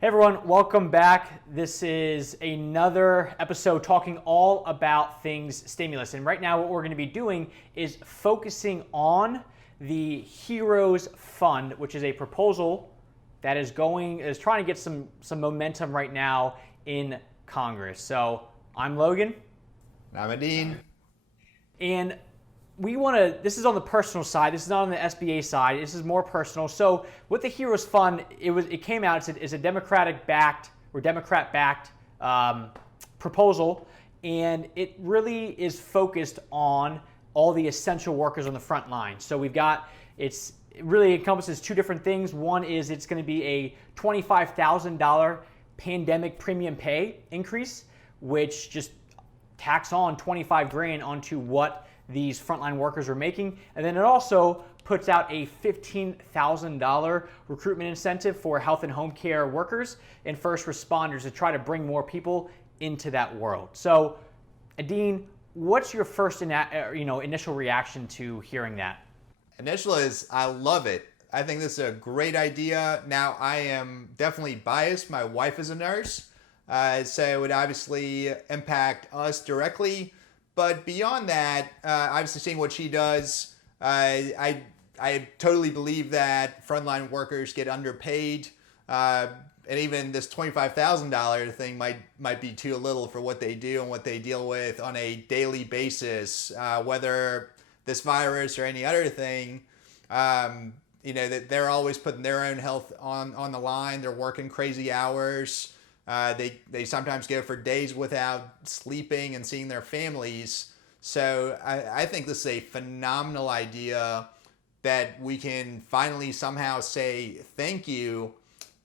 Hey everyone, welcome back. This is another episode talking all about things stimulus. And right now what we're going to be doing is focusing on the Heroes Fund, which is a proposal that is trying to get some momentum right now in Congress. So I'm Logan. I'm Edin. And this is on the personal side. This is not on the SBA side. This is more personal. So with the Heroes Fund, it came out. It's a Democrat-backed proposal, and it really is focused on all the essential workers on the front line. So it really encompasses two different things. One is it's going to be a $25,000 pandemic premium pay increase, which just tax on $25,000 onto what these frontline workers are making. And then it also puts out a $15,000 recruitment incentive for health and home care workers and first responders to try to bring more people into that world. So, Edin, what's your first initial reaction to hearing that? Initial is I love it. I think this is a great idea. Now, I am definitely biased. My wife is a nurse, so it would obviously impact us directly. But beyond that, obviously seeing what she does, I totally believe that frontline workers get underpaid, and even this $25,000 thing might be too little for what they do and what they deal with on a daily basis, whether this virus or any other thing. That they're always putting their own health on the line. They're working crazy hours. They sometimes go for days without sleeping and seeing their families. So I think this is a phenomenal idea that we can finally somehow say thank you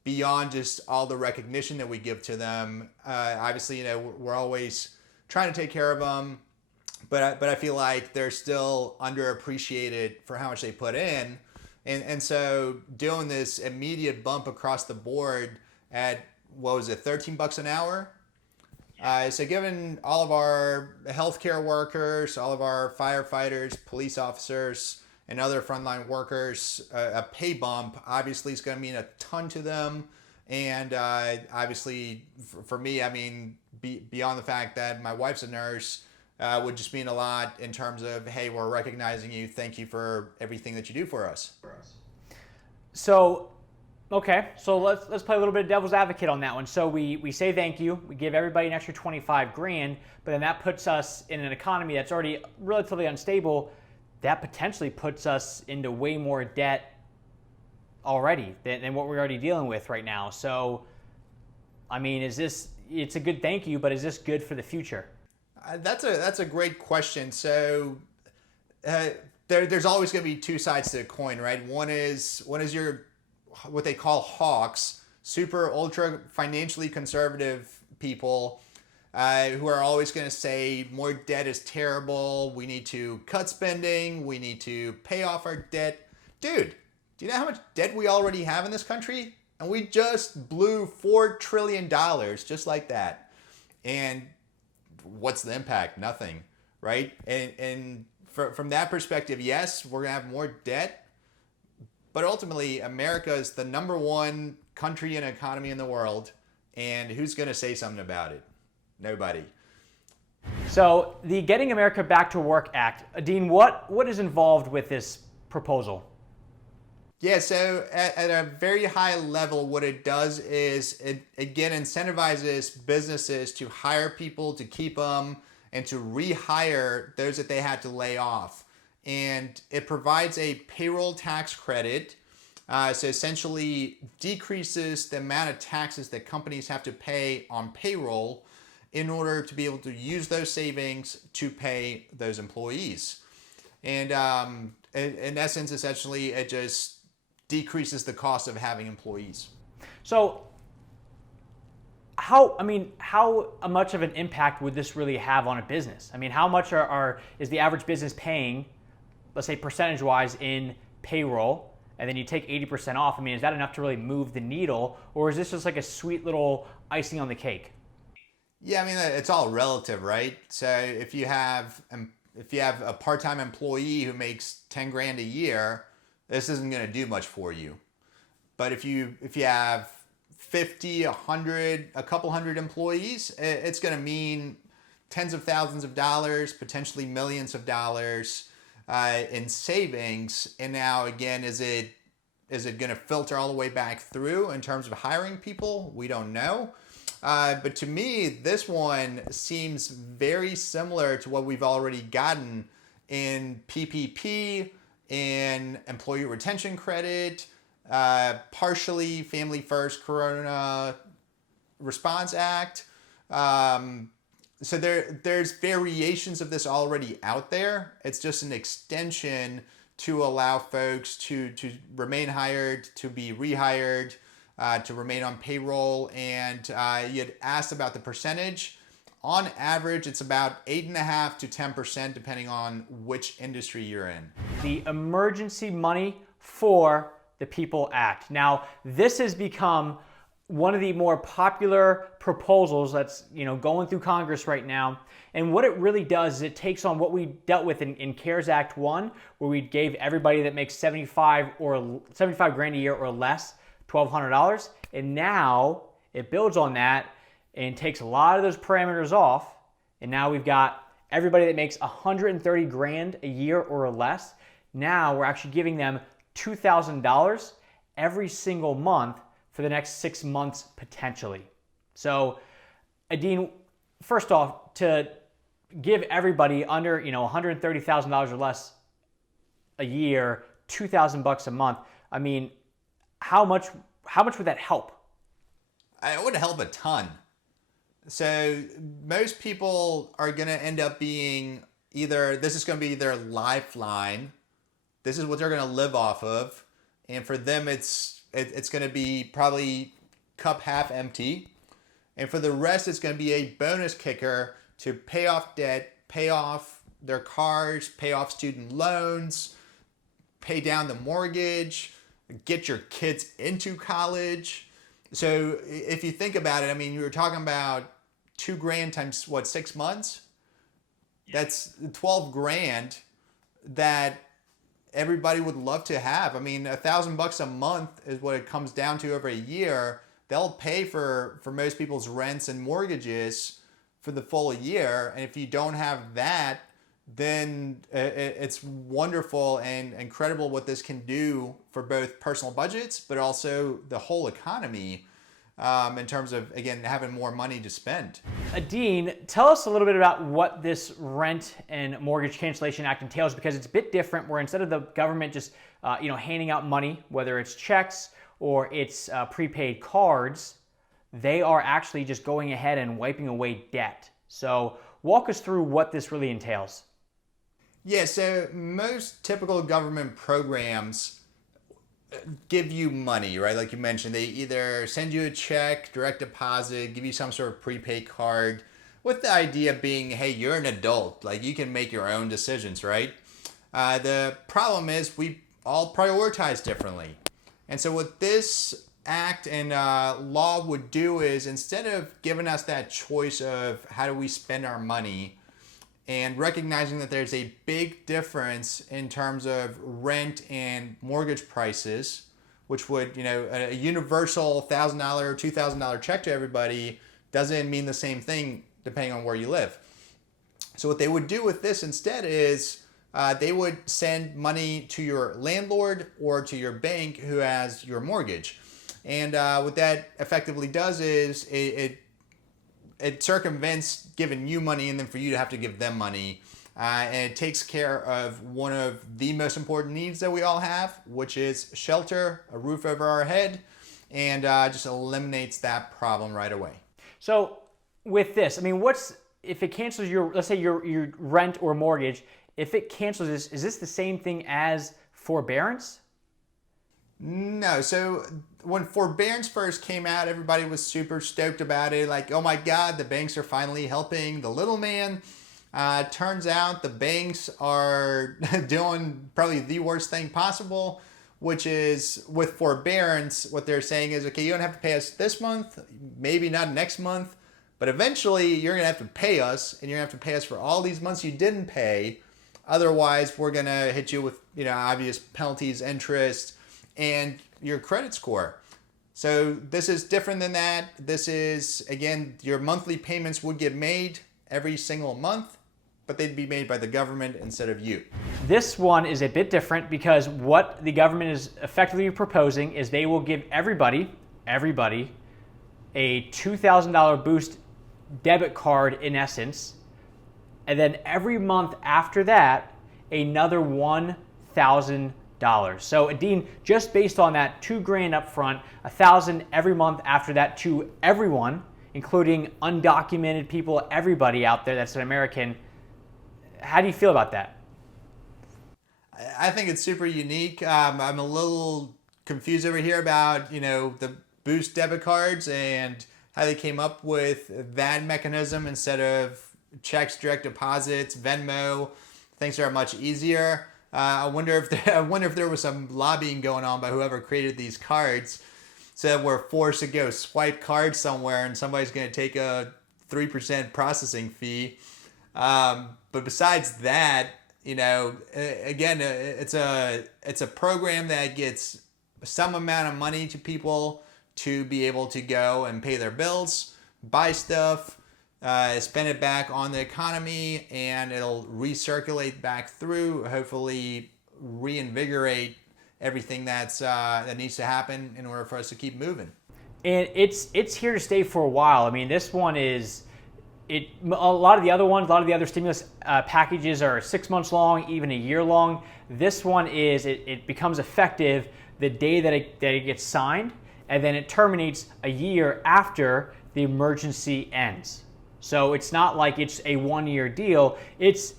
beyond just all the recognition that we give to them. Obviously, we're always trying to take care of them, but I feel like they're still underappreciated for how much they put in. And so doing this immediate bump across the board at what was it, $13 an hour? So giving all of our healthcare workers, all of our firefighters, police officers, and other frontline workers a pay bump obviously is going to mean a ton to them. And obviously for me, I mean, beyond the fact that my wife's a nurse, would just mean a lot in terms of, hey, we're recognizing you. Thank you for everything that you do for us. So, okay, so let's play a little bit of devil's advocate on that one. So we say thank you, we give everybody an extra $25,000, but then that puts us in an economy that's already relatively unstable. That potentially puts us into way more debt already than what we're already dealing with right now. So, I mean, it's a good thank you, but is this good for the future? That's a great question. So there's always going to be two sides to the coin, right? One is your what they call hawks, super ultra financially conservative people who are always going to say more debt is terrible. We need to cut spending. We need to pay off our debt. Dude, do you know how much debt we already have in this country? And we just blew $4 trillion just like that. And what's the impact? Nothing, right? And from that perspective, yes, we're going to have more debt. But ultimately, America is the #1 country and economy in the world. And who's going to say something about it? Nobody. So the Getting America Back to Work Act, Edin, what is involved with this proposal? Yeah, so at a very high level, what it does is it again incentivizes businesses to hire people, to keep them, and to rehire those that they had to lay off. And it provides a payroll tax credit, so essentially decreases the amount of taxes that companies have to pay on payroll in order to be able to use those savings to pay those employees. And in essence, essentially, it just decreases the cost of having employees. So how much of an impact would this really have on a business? I mean, how much is the average business paying, let's say percentage-wise, in payroll, and then you take 80% off? I mean, is that enough to really move the needle, or is this just like a sweet little icing on the cake? Yeah, I mean, it's all relative, right? So if you have a part-time employee who makes $10,000 a year, this isn't going to do much for you. But if you have 50, 100, a couple hundred employees, it's going to mean tens of thousands of dollars, potentially millions of dollars in savings. And now again, is it going to filter all the way back through in terms of hiring people? We don't know. But to me, this one seems very similar to what we've already gotten in PPP, in employee retention credit, partially Family First Corona Response Act. So there's variations of this already out there. It's just an extension to allow folks to remain hired, to be rehired, to remain on payroll. And you had asked about the percentage. On average, it's about 8.5% to 10%, depending on which industry you're in. The emergency money for the People Act. Now, this has become one of the more popular proposals that's going through Congress right now. And what it really does is it takes on what we dealt with in CARES Act 1, where we gave everybody that makes 75 grand a year or less $1,200. And now it builds on that and takes a lot of those parameters off. And now we've got everybody that makes 130 grand a year or less. Now we're actually giving them $2,000 every single month for the next 6 months potentially. So, Edin, first off, to give everybody under $130,000 or less a year, $2,000 a month, I mean, how much would that help? It would help a ton. So most people are going to end up being this is going to be their lifeline. This is what they're going to live off of. And for them, it's going to be probably cup half empty. And for the rest, it's going to be a bonus kicker to pay off debt, pay off their cars, pay off student loans, pay down the mortgage, get your kids into college. So if you think about it, I mean, you were talking about $2,000 times 6 months? That's 12 grand that everybody would love to have. I mean, $1,000 a month is what it comes down to over a year. They'll pay for most people's rents and mortgages for the full year. And if you don't have that, then it's wonderful and incredible what this can do for both personal budgets, but also the whole economy in terms of, again, having more money to spend. Edin, tell us a little bit about what this Rent and Mortgage Cancellation Act entails, because it's a bit different, where instead of the government just handing out money, whether it's checks or it's prepaid cards, they are actually just going ahead and wiping away debt. So walk us through what this really entails. Yeah, so most typical government programs give you money, right? Like you mentioned, they either send you a check, direct deposit, give you some sort of prepaid card, with the idea being, hey, you're an adult, like you can make your own decisions, right? The problem is we all prioritize differently. And so what this act and law would do is, instead of giving us that choice of how do we spend our money, and recognizing that there's a big difference in terms of rent and mortgage prices, which would, a universal $1,000 or $2,000 check to everybody doesn't mean the same thing depending on where you live. So what they would do with this instead is they would send money to your landlord or to your bank who has your mortgage. And what that effectively does is it circumvents giving you money and then for you to have to give them money. And it takes care of one of the most important needs that we all have, which is shelter, a roof over our head, and just eliminates that problem right away. So with this, I mean, if it cancels let's say your rent or mortgage, if it cancels this, is this the same thing as forbearance? No. So when forbearance first came out, everybody was super stoked about it. Like, oh my God, the banks are finally helping the little man. Turns out the banks are doing probably the worst thing possible, which is with forbearance, what they're saying is, okay, you don't have to pay us this month, maybe not next month, but eventually you're going to have to pay us, and you're going to have to pay us for all these months you didn't pay. Otherwise, we're going to hit you with, obvious penalties, interest, and your credit score. So this is different than that. This is, again, your monthly payments would get made every single month, but they'd be made by the government instead of you. This one is a bit different because what the government is effectively proposing is they will give everybody a $2,000 boost debit card in essence, and then every month after that, another $1,000. So Edin, just based on that, $2,000 up front, $1,000 every month after that to everyone, including undocumented people, everybody out there that's an American. How do you feel about that? I think it's super unique. I'm a little confused over here about, the Boost debit cards and how they came up with that mechanism instead of checks, direct deposits, Venmo. Things are much easier. I wonder if there was some lobbying going on by whoever created these cards, so that we're forced to go swipe cards somewhere and somebody's going to take a 3% processing fee. But besides that, again, it's a program that gets some amount of money to people to be able to go and pay their bills, buy stuff, spend it back on the economy, and it'll recirculate back through, hopefully reinvigorate everything that needs to happen in order for us to keep moving. And it's here to stay for a while. I mean, this one is a lot of the other stimulus packages are 6 months long, even a year long. This one is it becomes effective the day that it gets signed, and then it terminates a year after the emergency ends. So it's not like it's a 1-year deal. This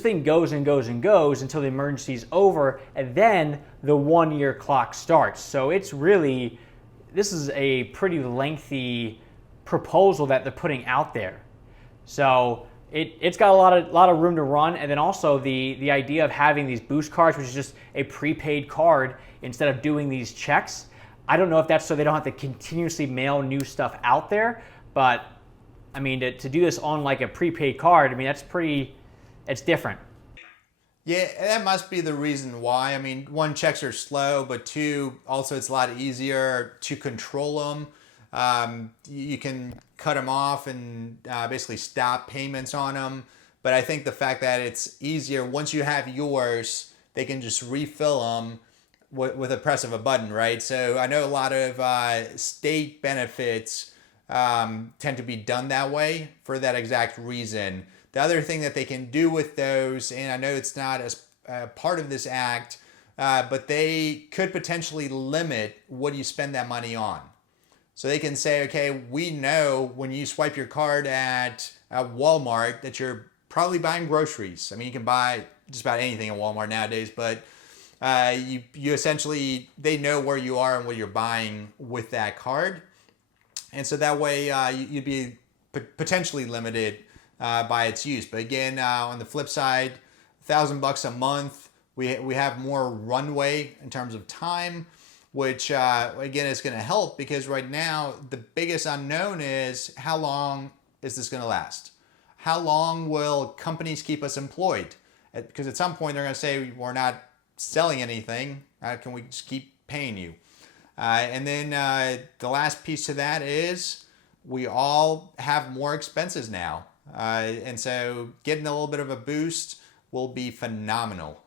thing goes and goes and goes until the emergency is over, and then the 1-year clock starts. So this is a pretty lengthy proposal that they're putting out there. So it's got a lot of room to run, and then also the idea of having these boost cards, which is just a prepaid card instead of doing these checks. I don't know if that's so they don't have to continuously mail new stuff out there, but I mean to do this on like a prepaid card, I mean it's different. Yeah, that must be the reason why. I mean, one, checks are slow, but two, also it's a lot easier to control them. You can cut them off and basically stop payments on them. But I think the fact that it's easier, once you have yours, they can just refill them with a press of a button, right? So I know a lot of state benefits tend to be done that way for that exact reason. The other thing that they can do with those, and I know it's not as part of this act, but they could potentially limit what you spend that money on. So they can say, okay, we know when you swipe your card at Walmart that you're probably buying groceries. I mean, you can buy just about anything at Walmart nowadays, but you essentially, they know where you are and what you're buying with that card. And so that way you'd be potentially limited by its use. But again, on the flip side, $1,000 a month, we have more runway in terms of time, which again is going to help, because right now the biggest unknown is how long is this going to last? How long will companies keep us employed? Because at some point they're going to say, we're not selling anything. Can we just keep paying you? And then the last piece to that is we all have more expenses now. And so getting a little bit of a boost will be phenomenal.